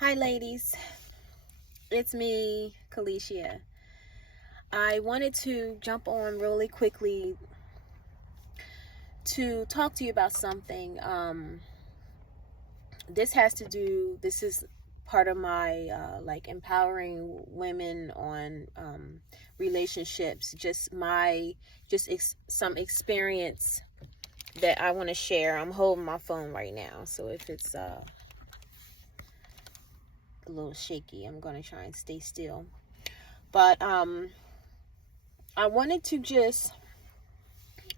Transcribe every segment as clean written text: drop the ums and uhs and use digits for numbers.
Hi, ladies. It's me, Kalicia. I wanted to jump on really quickly to talk to you about something. This is part of my like empowering women on relationships. Some experience that I want to share. I'm holding my phone right now, so if it's a little shaky, I'm going to try and stay still. But I wanted to just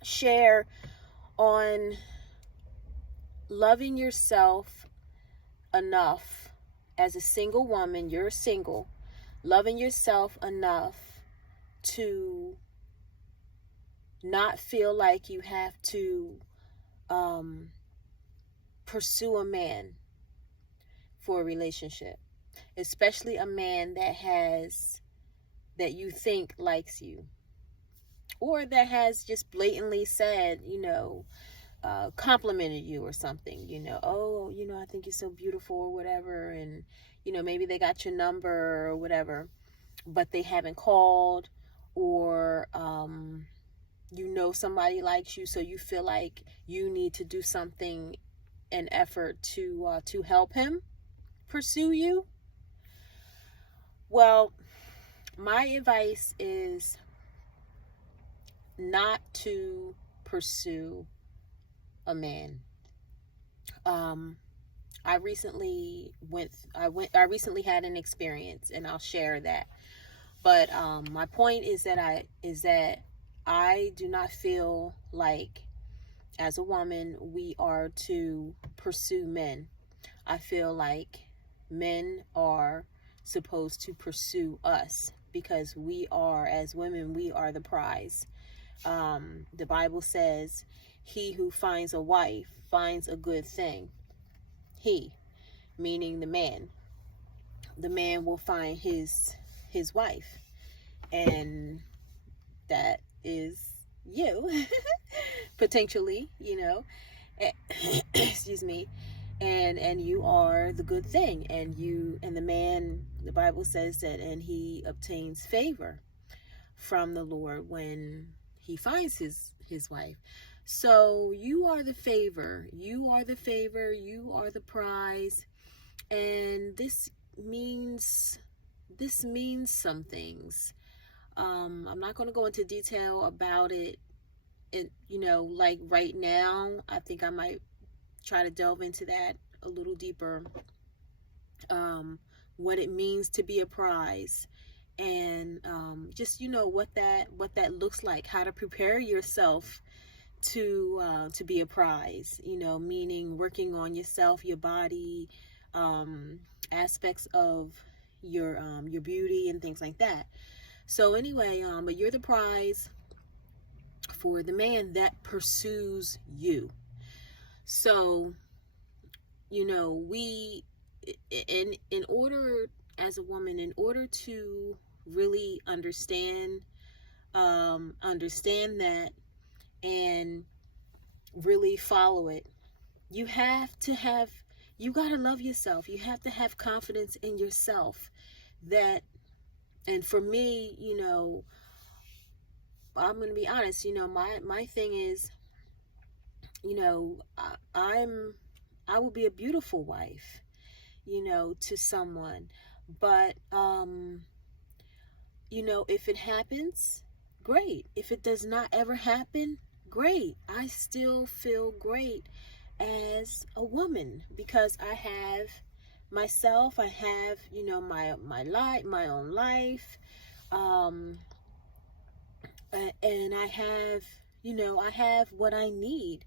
share on loving yourself enough as a single woman. You're single, loving yourself enough to not feel like you have to um, pursue a man for a relationship, especially a man that you think likes you, or that has just blatantly said, complimented you or something, oh, I think you're so beautiful or whatever. And, maybe they got your number or whatever, but they haven't called, or, somebody likes you. So you feel like you need to do something, an effort to help him pursue you. Well, my advice is not to pursue a man. I recently had an experience, and I'll share that. But my point is that I do not feel like, as a woman, we are to pursue men. I feel like men are supposed to pursue us, because we are, as women, we are the prize. The Bible says, he who finds a wife finds a good thing. He, meaning the man will find his wife, and that is you. Potentially, excuse me. And you are the good thing, and the man, the Bible says that, and he obtains favor from the Lord when he finds his wife. So you are the favor, you are the prize. And this means some things. I'm not going to go into detail about it. Like right now, I think I might try to delve into that a little deeper. What it means to be a prize, and just what that looks like, how to prepare yourself to be a prize. Meaning working on yourself, your body, aspects of your beauty and things like that. So anyway, but you're the prize for the man that pursues you. So we, in order, as a woman, in order to really understand that and really follow it, you gotta love yourself. You have to have confidence in yourself. That, and for me, I'm gonna be honest, my thing is, I will be a beautiful wife, to someone. But if it happens, great. If it does not ever happen, great. I still feel great as a woman, because I have myself. I have, my life, my own life. And I have, I have what I need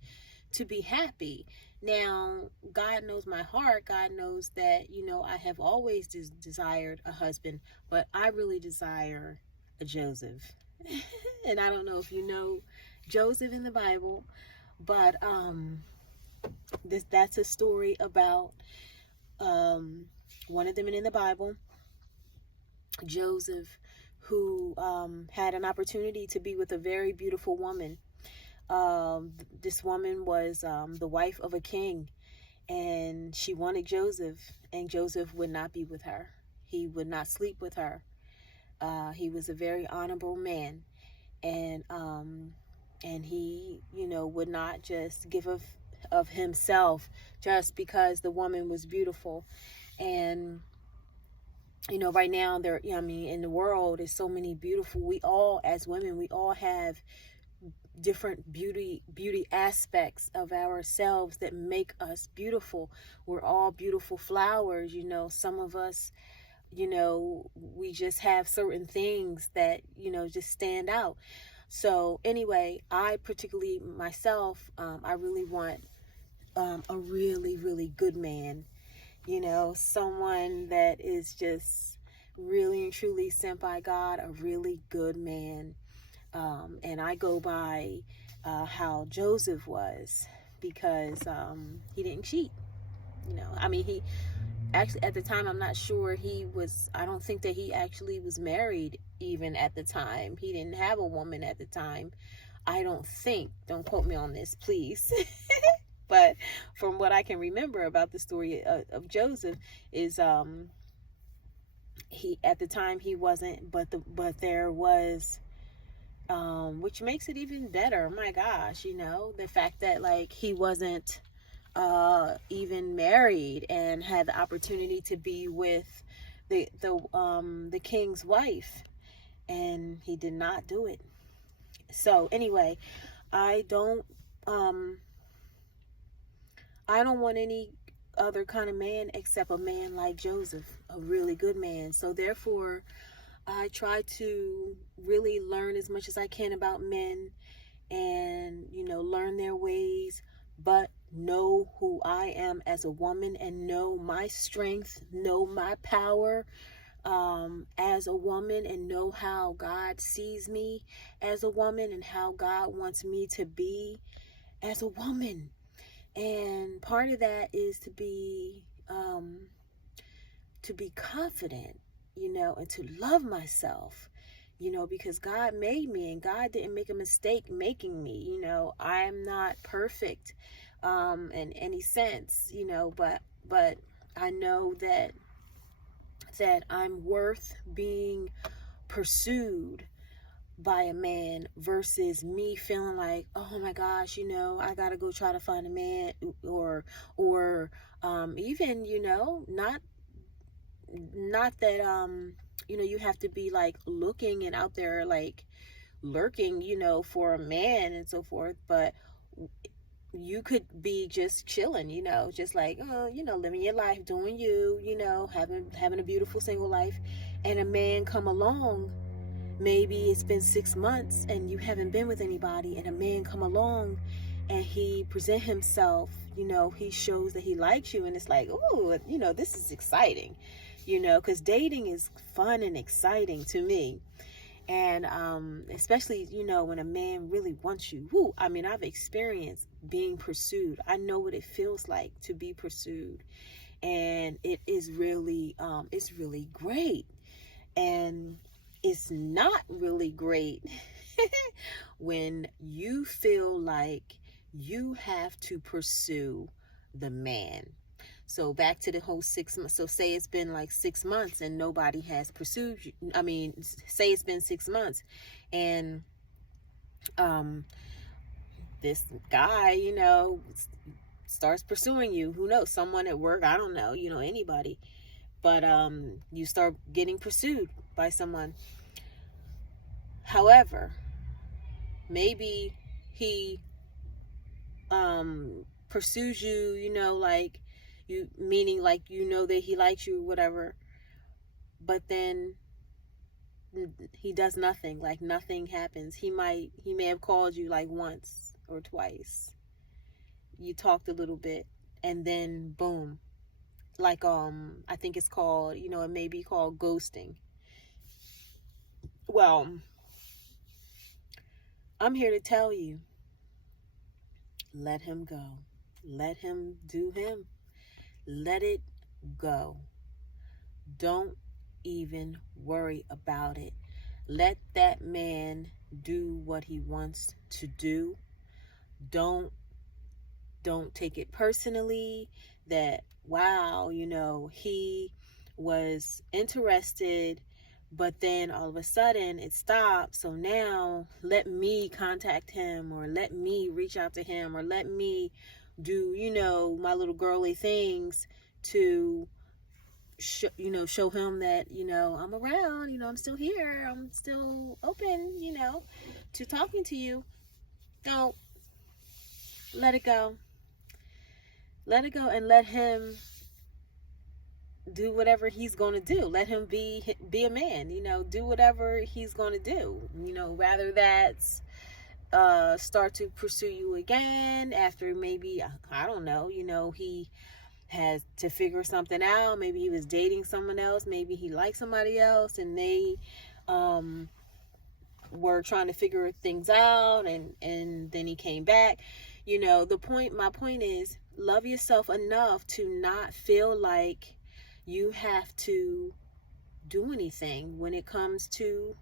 to be happy. Now, God knows my heart. God knows that, I have always desired a husband, but I really desire a Joseph. And I don't know if you know Joseph in the Bible, but that's a story about one of them in the Bible, Joseph, who had an opportunity to be with a very beautiful woman. This woman was the wife of a king, and she wanted Joseph, and Joseph would not be with her. He would not sleep with her. He was a very honorable man, and he, would not just give of himself just because the woman was beautiful. And right now there, in the world, there's so many beautiful. We all, as women, we all have different beauty aspects of ourselves that make us beautiful. We're all beautiful flowers. Some of us, we just have certain things that just stand out. So anyway, I particularly myself, I really want a really, really good man, someone that is just really and truly sent by God, a really good man. And I go by how Joseph was, because he didn't cheat. He actually, at the time, I'm not sure I don't think that he actually was married even at the time. He didn't have a woman at the time. I don't think, don't quote me on this, please. But from what I can remember about the story of Joseph is, he, at the time, he wasn't, but there was, which makes it even better. My gosh, the fact that he wasn't even married and had the opportunity to be with the king's wife, and he did not do it. So anyway, I don't want any other kind of man except a man like Joseph, a really good man. So therefore, I try to really learn as much as I can about men, and learn their ways, but know who I am as a woman, and know my strength, know my power as a woman, and know how God sees me as a woman, and how God wants me to be as a woman. And part of that is to be confident, and to love myself, because God made me, and God didn't make a mistake making me. I'm not perfect in any sense, but I know that I'm worth being pursued by a man, versus me feeling like, oh my gosh, I gotta go try to find a man, or even, not that you have to be looking and out there lurking, for a man and so forth, but you could be just chilling, just living your life, doing you, having a beautiful single life, and a man come along. Maybe it's been 6 months and you haven't been with anybody, and a man come along and he present himself, he shows that he likes you, and it's like, oh, this is exciting, because dating is fun and exciting to me. And especially, when a man really wants you. Woo, I've experienced being pursued. I know what it feels like to be pursued, and it is really, it's really great. And it's not really great when you feel like you have to pursue the man. So back to the whole 6 months. So say it's been 6 months and nobody has pursued you. Say it's been 6 months and this guy, starts pursuing you. Who knows? Someone at work, I don't know, anybody. But you start getting pursued by someone. However, maybe he pursues you, meaning that he likes you, whatever, but then he does nothing, nothing happens. He may have called you once or twice. You talked a little bit, and then boom, I think it's called, it may be called ghosting. Well, I'm here to tell you, let him go. Let him do him. Let it go. Don't even worry about it. Let that man do what he wants to do. Don't take it personally. that, wow, he was interested, but then all of a sudden it stopped. So now let me contact him, or let me reach out to him, or let me do, my little girly things to show him that, I'm around, I'm still here, I'm still open, to talking to you. No, let it go. Let it go and let him do whatever he's going to do. Let him be a man, do whatever he's going to do. Rather that's start to pursue you again after maybe, I don't know, he has to figure something out. Maybe he was dating someone else. Maybe he liked somebody else, and they were trying to figure things out, and then he came back. My point is, love yourself enough to not feel like you have to do anything when it comes to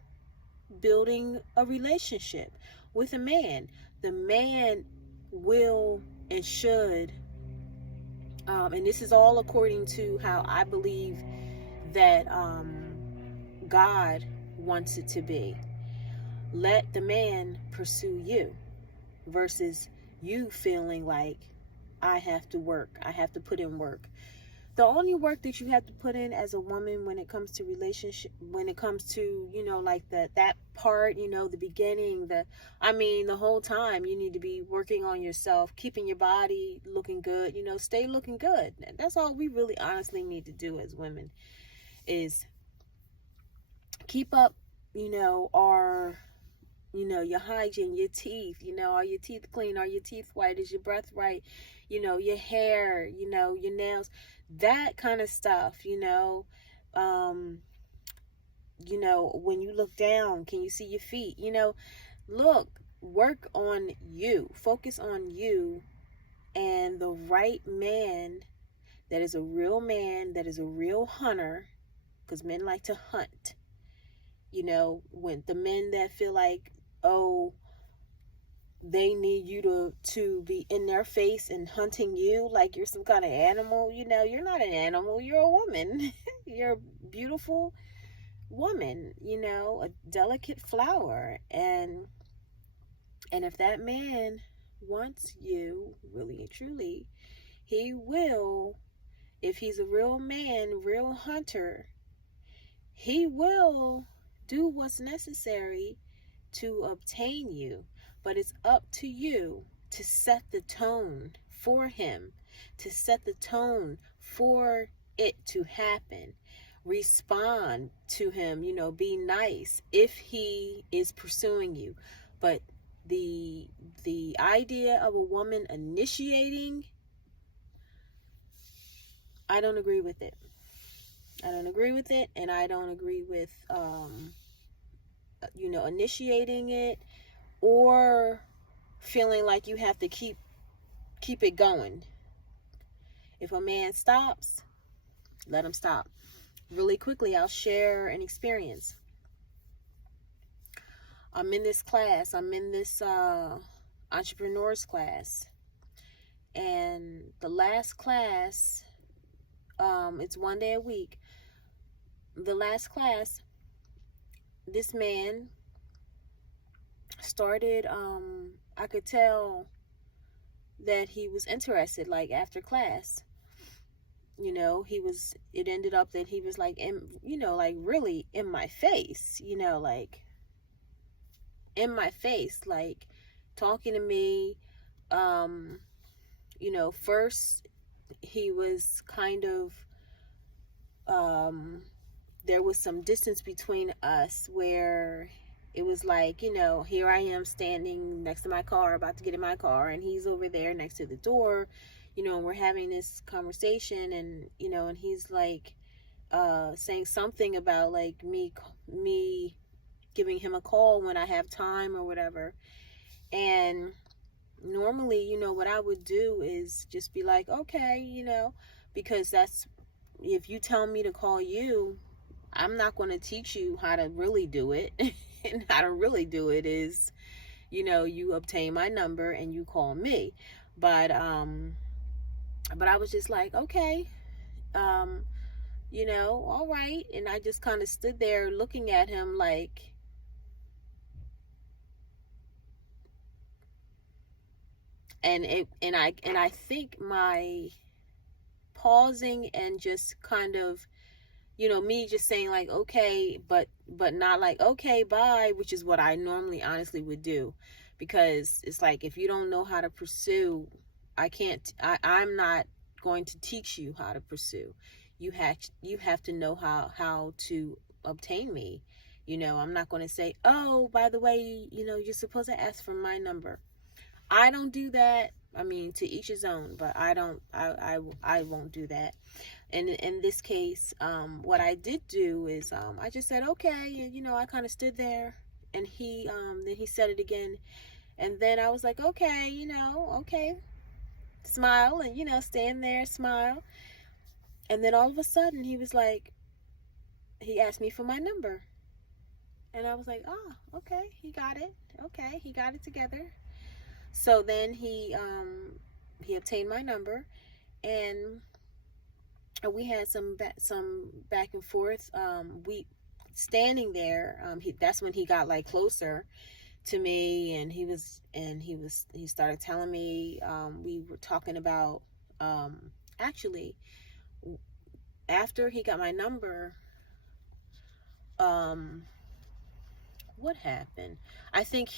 building a relationship with a man. The man will and should, and this is all according to how I believe that God wants it to be. Let the man pursue you versus you feeling like I have to work. I have to put in work. The only work that you have to put in as a woman when it comes to relationship, when it comes to, like that part, the beginning, the whole time, you need to be working on yourself, keeping your body looking good, stay looking good. That's all we really honestly need to do as women, is keep up, our, your hygiene, your teeth, are your teeth clean? Are your teeth white? Is your breath right? Your hair, your nails, that kind of stuff, when you look down, can you see your feet? Work on you, focus on you, and the right man that is a real man, that is a real hunter, because men like to hunt, when the men that feel like, oh, they need you to be in their face and hunting you like you're some kind of animal. You're not an animal. You're a woman. You're a beautiful woman, a delicate flower. And if that man wants you really and truly, he will. If he's a real man, real hunter, he will do what's necessary to obtain you. But it's up to you to set the tone for him, to set the tone for it to happen. Respond to him, be nice if he is pursuing you. But the idea of a woman initiating, I don't agree with it. I don't agree with it, and I don't agree with initiating it, or feeling like you have to keep it going. If a man stops, let him stop. Really quickly, I'll share an experience. I'm in this class. I'm in this entrepreneurs class. And the last class, it's one day a week. The last class, this man started, I could tell that he was interested, like after class, it ended up that he was like, like really in my face, like in my face, like talking to me. First he was kind of, there was some distance between us where it was like, here I am standing next to my car, about to get in my car, and he's over there next to the door, and we're having this conversation, and, and he's like, saying something about like me giving him a call when I have time or whatever. And normally, what I would do is just be like, okay, because that's, if you tell me to call you, I'm not going to teach you how to really do it. And how to really do it is, you obtain my number and you call me. But But I was just like, okay, um, all right. And I just kind of stood there looking at him like, and I think my pausing and just kind of, me just saying like, okay, but not like, okay, bye, which is what I normally honestly would do, because it's like, if you don't know how to pursue, I'm not going to teach you how to pursue. You have to know how to obtain me. I'm not going to say, oh, by the way, you're supposed to ask for my number. I don't do that. I mean, to each his own, but I don't. I won't do that. And in this case, what I did do is, I just said okay, and I kind of stood there, and then he said it again, and then I was like, okay, okay, smile, and stand there, smile, and then all of a sudden he was like, he asked me for my number, and I was like, oh, okay, he got it together. So then he obtained my number, and we had some back and forth. We standing there. That's when he got like closer to me, and he started telling me. We were talking about, actually, after he got my number. What happened? I think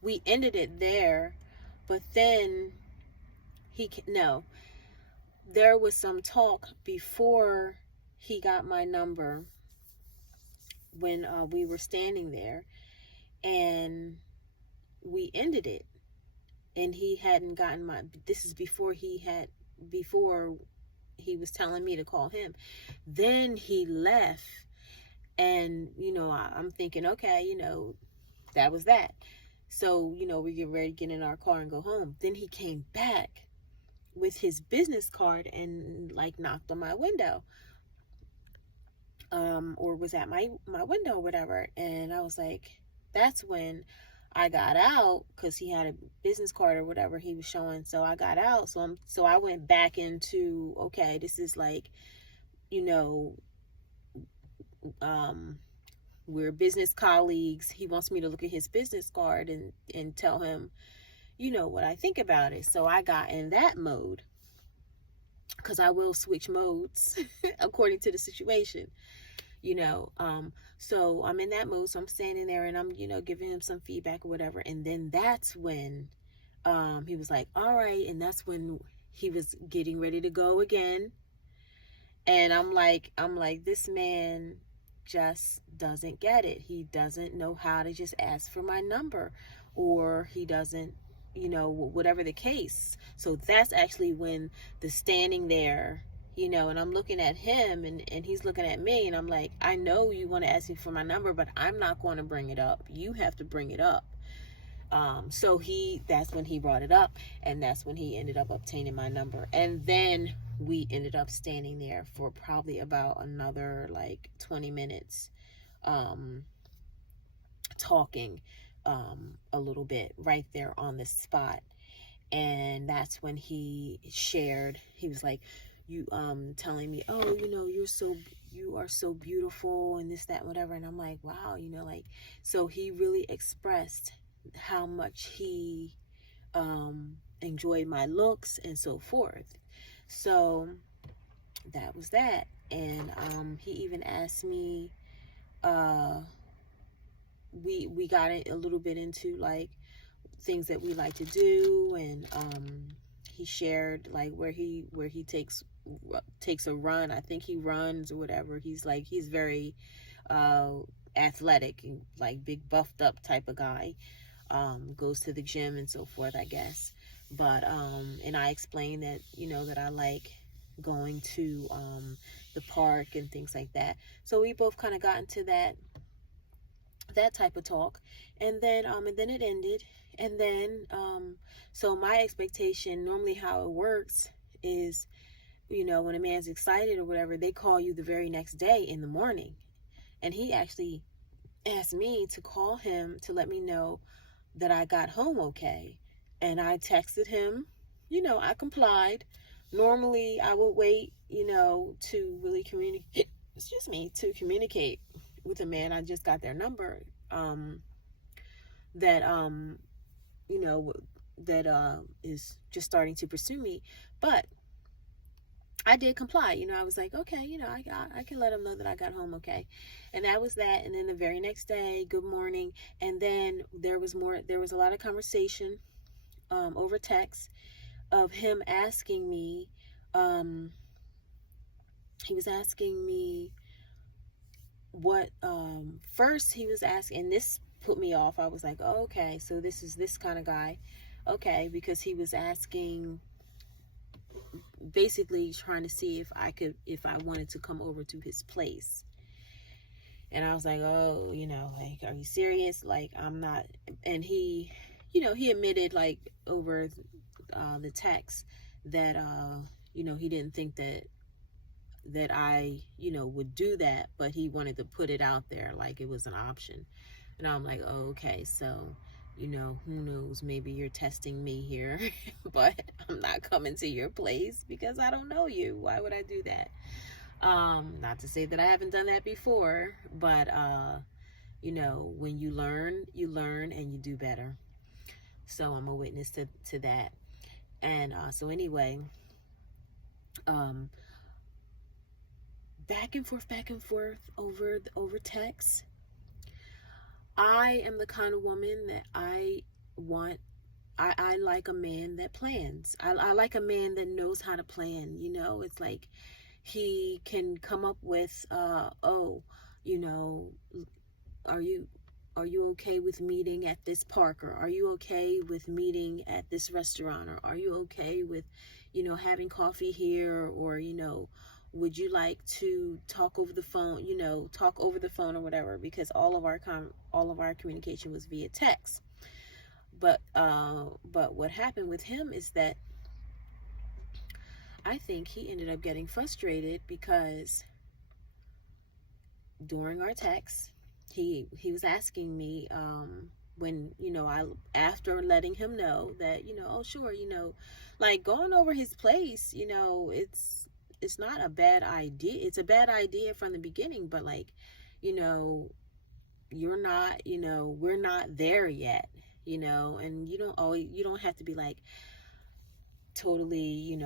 we ended it there, but then no, there was some talk before he got my number, when we were standing there, and we ended it, and he hadn't gotten this is before he was telling me to call him. Then he left, and I'm thinking, okay, that was that. So we get ready to get in our car and go home. Then he came back with his business card and like knocked on my window, or was at my window or whatever. And I was like, that's when I got out, because he had a business card or whatever he was showing. So I got out. So I went back into, okay, this is like, we're business colleagues. He wants me to look at his business card and tell him, what I think about it. So I got in that mode, because I will switch modes according to the situation. So I'm in that mood. So I'm standing there, and I'm, giving him some feedback or whatever. And then that's when he was like, all right. And that's when he was getting ready to go again. And I'm like, this man just doesn't get it. He doesn't know how to just ask for my number, or he doesn't, whatever the case. So that's actually when the standing there, and I'm looking at him, and he's looking at me, and I'm like, I know you want to ask me for my number, but I'm not going to bring it up. You have to bring it up. So that's when he brought it up, and that's when he ended up obtaining my number. And then we ended up standing there for probably about another like 20 minutes, talking a little bit right there on the spot. And that's when he was like, you telling me, oh, you are so beautiful, and this, that, whatever. And I'm like, wow, like, so he really expressed how much he enjoyed my looks and so forth. So that was that. And he even asked me, we got a little bit into like things that we like to do, and he shared like where he takes a run. I think he runs or whatever. He's very athletic, and like big buffed up type of guy. Goes to the gym and so forth, I guess. But and I explained that, that I like going to the park and things like that. So we both kind of got into that type of talk. And then it ended. And then so my expectation, normally how it works is, when a man's excited or whatever, they call you the very next day in the morning. And he actually asked me to call him to let me know that I got home okay. And I texted him I complied. Normally, I would wait, to really communicate, to communicate with a man. I just got their number, that, you know, that is just starting to pursue me. But I did comply. I was like, okay, I can let him know that I got home okay. And that was that. And then the very next day, good morning. And then there was a lot of conversation over text of him asking me, he was asking me what, first he was asking, and this put me off. I was like, oh, okay, so this is this kind of guy. Okay, because he was asking, basically trying to see if I wanted to come over to his place. And I was like, oh, like, are you serious? Like, I'm not. And he admitted, like, over the text that, he didn't think that I, would do that, but he wanted to put it out there like it was an option. And I'm like, oh, okay, so, who knows, maybe you're testing me here, but I'm not coming to your place because I don't know you. Why would I do that? Not to say that I haven't done that before, but, when you learn and you do better. So I'm a witness to that. And so anyway, back and forth over text. I am the kind of woman that I like a man that plans. I like a man that knows how to plan. It's like he can come up with, oh, are you okay with meeting at this park, or are you okay with meeting at this restaurant, or are you okay with, having coffee here, or, would you like to talk over the phone, or whatever, because all of our communication was via text. But what happened with him is that I think he ended up getting frustrated because during our text, he was asking me, when, I, after letting him know that, oh, sure, like, going over his place, it's not a bad idea. It's a bad idea from the beginning, but, like, you're not, we're not there yet, and you don't have to be, like, totally,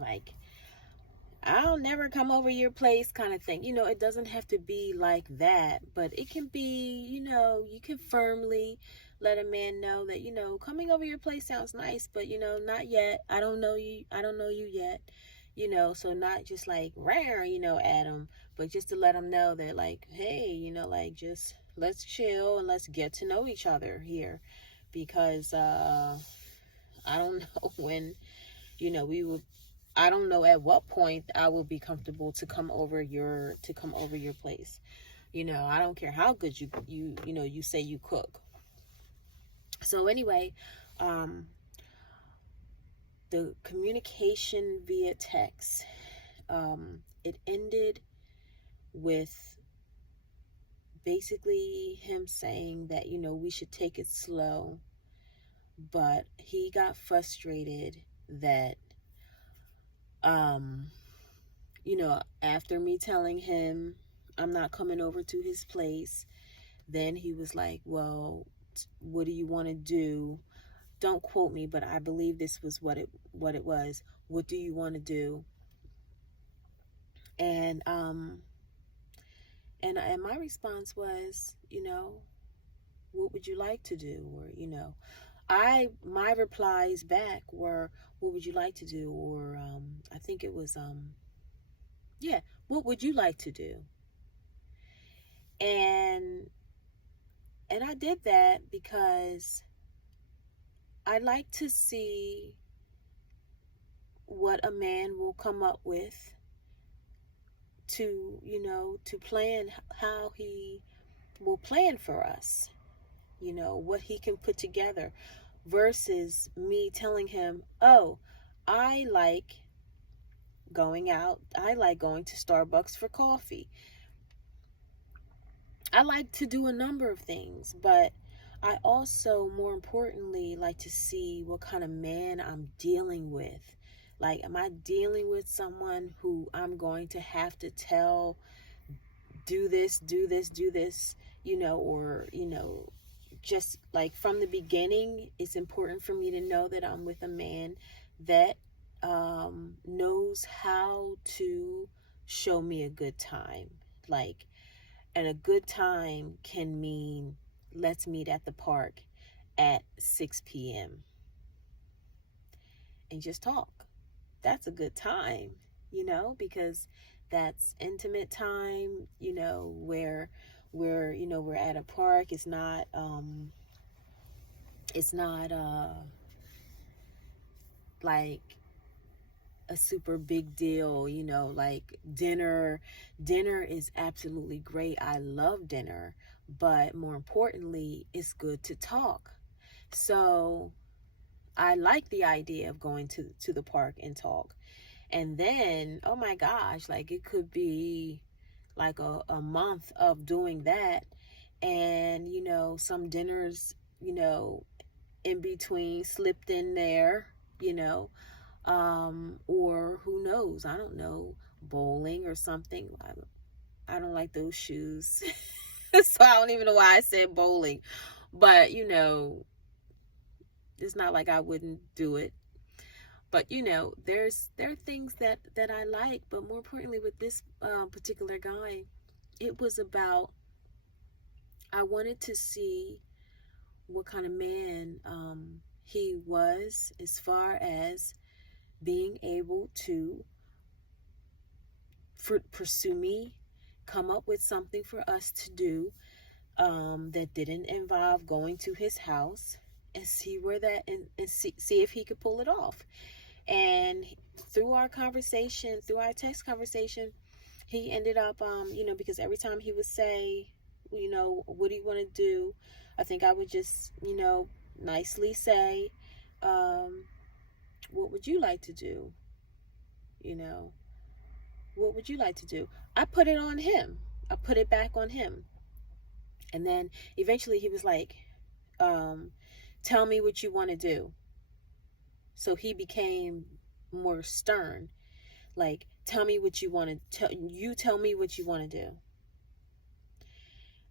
like, I'll never come over your place kind of thing. It doesn't have to be like that, but it can be, you can firmly let a man know that, coming over your place sounds nice, but, not yet. I don't know you. I don't know you yet. So not just like rare, at him, but just to let him know that, like, hey, like, just let's chill and let's get to know each other here, because I don't know when, we would. I don't know at what point I will be comfortable to come over your place. I don't care how good you say you cook. So anyway, the communication via text, it ended with basically him saying that, we should take it slow, but he got frustrated that, after me telling him I'm not coming over to his place, then he was like, well, what do you want to do? Don't quote me, but I believe this was what it was. What do you want to do? And my response was, what would you like to do? Or, my replies back were, what would you like to do? Or, I think it was, yeah, what would you like to do? And I did that because I like to see what a man will come up with to, to plan, how he will plan for us, what he can put together, versus me telling him, oh, I like going out. I like going to Starbucks for coffee. I like to do a number of things, but I also, more importantly, like to see what kind of man I'm dealing with. Like, am I dealing with someone who I'm going to have to tell, do this, do this, do this, or, just like from the beginning, it's important for me to know that I'm with a man that knows how to show me a good time. Like, and a good time can mean, let's meet at the park at 6 p.m. and just talk. That's a good time, because that's intimate time, where we're at a park. It's not like a super big deal, like dinner. Dinner is absolutely great. I love dinner, but more importantly, it's good to talk. So I like the idea of going to the park and talk. And then, oh my gosh, like it could be like a month of doing that. And, some dinners, in between slipped in there, or who knows, I don't know, bowling or something. I don't like those shoes. So I don't even know why I said bowling. But, it's not like I wouldn't do it. But there are things that I like, but more importantly, with this particular guy, it was about, I wanted to see what kind of man he was, as far as being able to pursue me, come up with something for us to do that didn't involve going to his house, and see where that and see if he could pull it off. And through our conversation, through our text conversation, he ended up, because every time he would say, what do you want to do? I think I would just, nicely say, what would you like to do? What would you like to do? I put it on him. I put it back on him. And then eventually he was like, tell me what you want to do. So he became more stern. Like, tell me what you want to tell me what you want to do.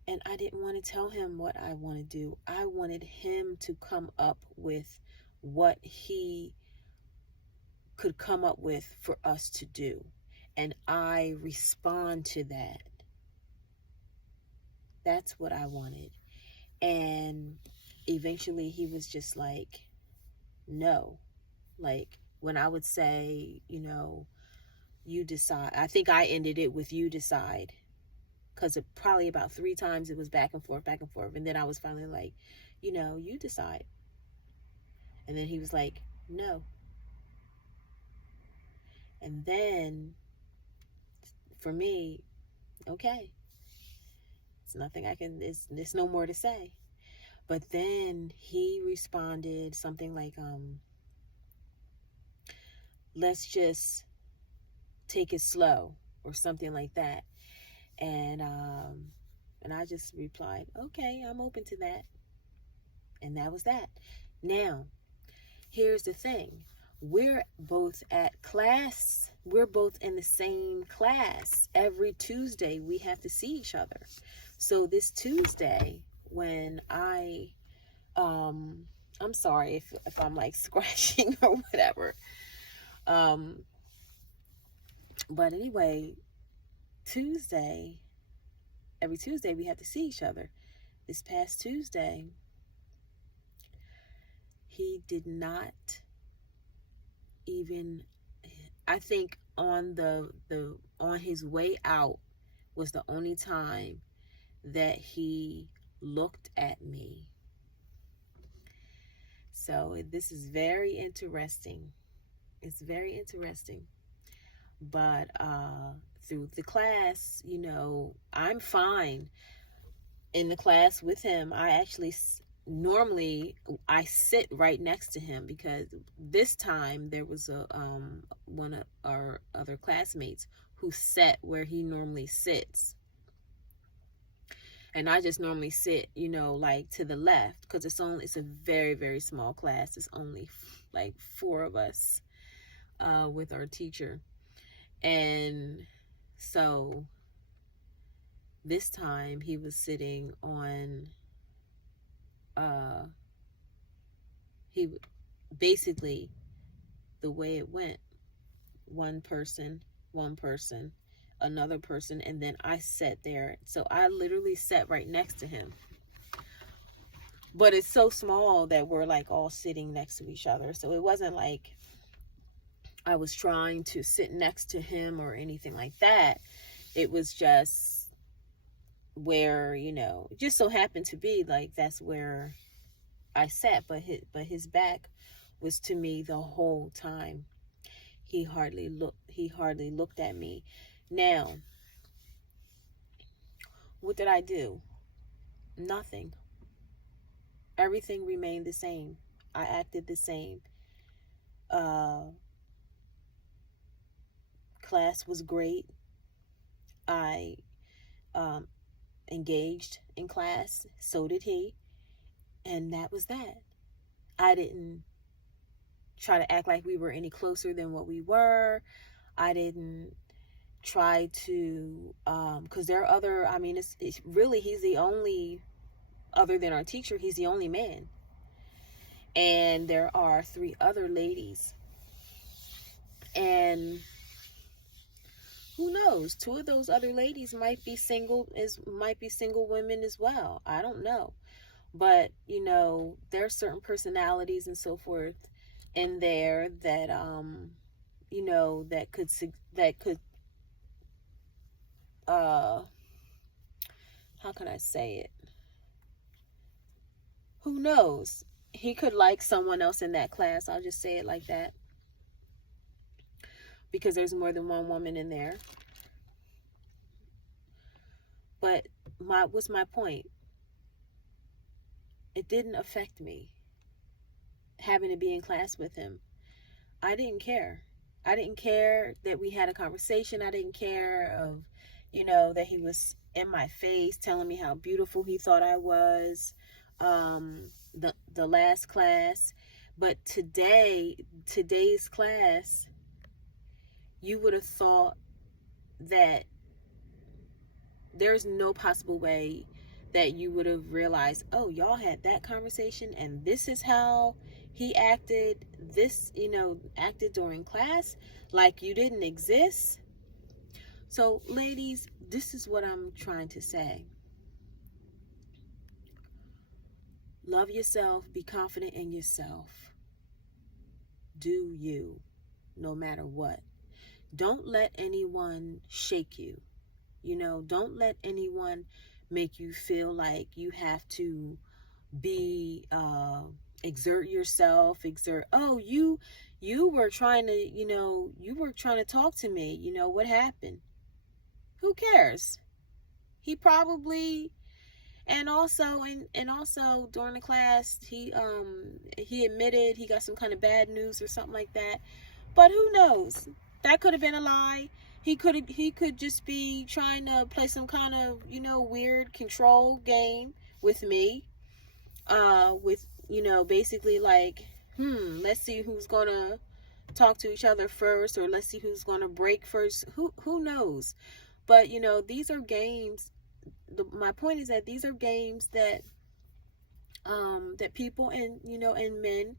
And I didn't want to tell him what I want to do. I wanted him to come up with what he could come up with for us to do. And I respond to that. That's what I wanted. And eventually he was just like, no. Like, when I would say, you decide. I think I ended it with you decide. Because probably about 3 times it was back and forth, back and forth. And then I was finally like, you decide. And then he was like, no. And then, for me, okay. It's nothing there's no more to say. But then he responded something like, let's just take it slow, or something like that. And I just replied, okay, I'm open to that. And that was that. Now, here's the thing. We're both at class. We're both in the same class. Every Tuesday, we have to see each other. So this Tuesday, when I'm sorry if I'm like scratching or whatever. But anyway, every Tuesday we have to see each other. This past Tuesday, he did not even, I think on on his way out was the only time that he looked at me. So this is very interesting. It's very interesting. But through the class, I'm fine in the class with him. I actually normally I sit right next to him, because this time there was one of our other classmates who sat where he normally sits. And I just normally sit, like to the left, because it's a very, very small class. It's only like 4 of us with our teacher. And so this time he was sitting on, he basically, the way it went, one person, another person, and then I sat there. So I literally sat right next to him. But it's so small that we're like all sitting next to each other. So it wasn't like I was trying to sit next to him or anything like that. It was just where, it just so happened to be like that's where I sat, but his back was to me the whole time. He hardly looked at me. Now, what did I do? Nothing. Everything remained the same. I acted the same. Class was great. I engaged in class. So did he. And that was that. I didn't try to act like we were any closer than what we were. I didn't try to, because there are other, it's really, he's the only, other than our teacher, he's the only man. And there are 3 other ladies. And who knows? 2 of those other ladies might be single women as well. I don't know. But, there are certain personalities and so forth in there that, that could, how can I say it? Who knows? He could like someone else in that class. I'll just say it like that. Because there's more than one woman in there. But what's my point? It didn't affect me having to be in class with him. I didn't care. I didn't care that we had a conversation. I didn't care of, that he was in my face telling me how beautiful he thought I was. The last class. But today's class, you would have thought that there's no possible way that you would have realized, oh, y'all had that conversation and this is how he acted during class, like you didn't exist. So ladies, this is what I'm trying to say. Love yourself, be confident in yourself. Do you, no matter what. Don't let anyone shake you. Don't let anyone make you feel like you have to exert yourself, you were trying to talk to me, what happened? Who cares? He probably, and also during the class, he admitted he got some kind of bad news or something like that. But who knows? That could have been a lie. He could just be trying to play some kind of, weird control game with me. Basically like, let's see who's going to talk to each other first, or let's see who's going to break first. Who knows? But, these are games. My point is that these are games that, that people and men,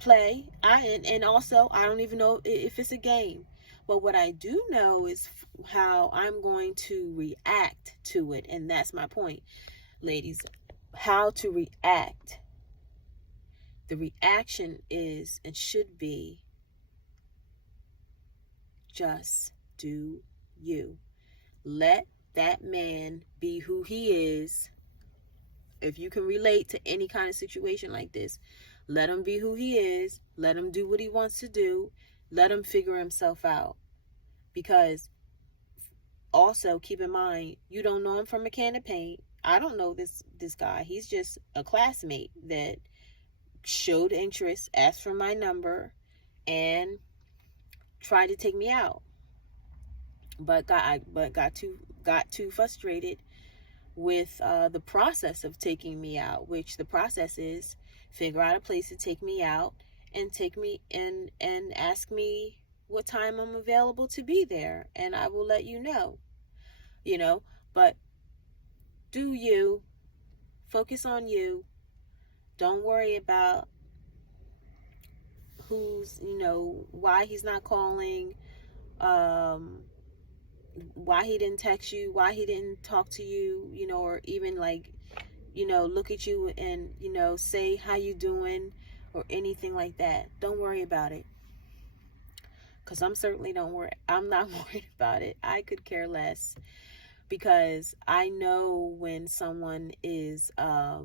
play. And also, I don't even know if it's a game. But what I do know is how I'm going to react to it. And that's my point, ladies. How to react. The reaction is and should be just do you. Let that man be who he is. If you can relate to any kind of situation like this, let him be who he is. Let him do what he wants to do. Let him figure himself out. Because also keep in mind, you don't know him from a can of paint. I don't know this guy. He's just a classmate that showed interest, asked for my number, and tried to take me out. but got too frustrated with the process of taking me out, which the process is figure out a place to take me out and take me in and ask me what time I'm available to be there, and I will let you know, you know. But do you focus on you. Don't worry about who's, why he's not calling, um, why he didn't text you, why he didn't talk to you, or even like, look at you and, say how you doing or anything like that. Don't worry about it. Because I'm not worried about it. I could care less, because I know when someone is, I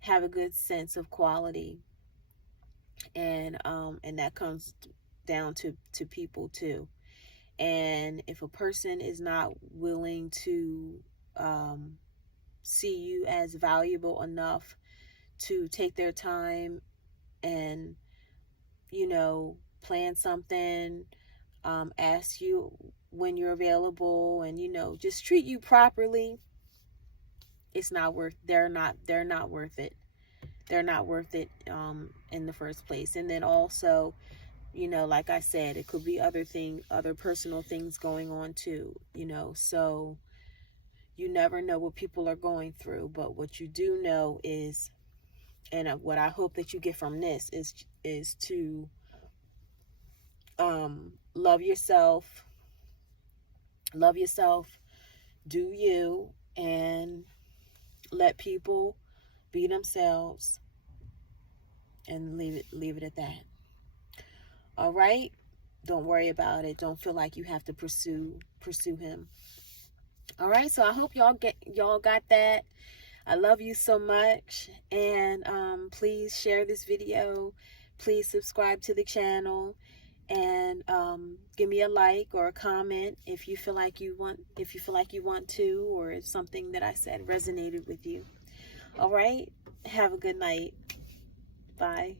have a good sense of quality, and that comes down to people too. And if a person is not willing to um, see you as valuable enough to take their time and, plan something, ask you when you're available, and, just treat you properly, it's not worth, they're not worth it. They're not worth it in the first place. And then also, like I said, it could be other personal things going on too, so you never know what people are going through. But what you do know is, and what I hope that you get from this is to love yourself, do you, and let people be themselves, and leave it at that. All right? Don't worry about it. Don't feel like you have to pursue him. All right? So I hope y'all got that. I love you so much, and please share this video. Please subscribe to the channel, and give me a like or a comment if you feel like you want to, or if something that I said resonated with you. All right? Have a good night. Bye.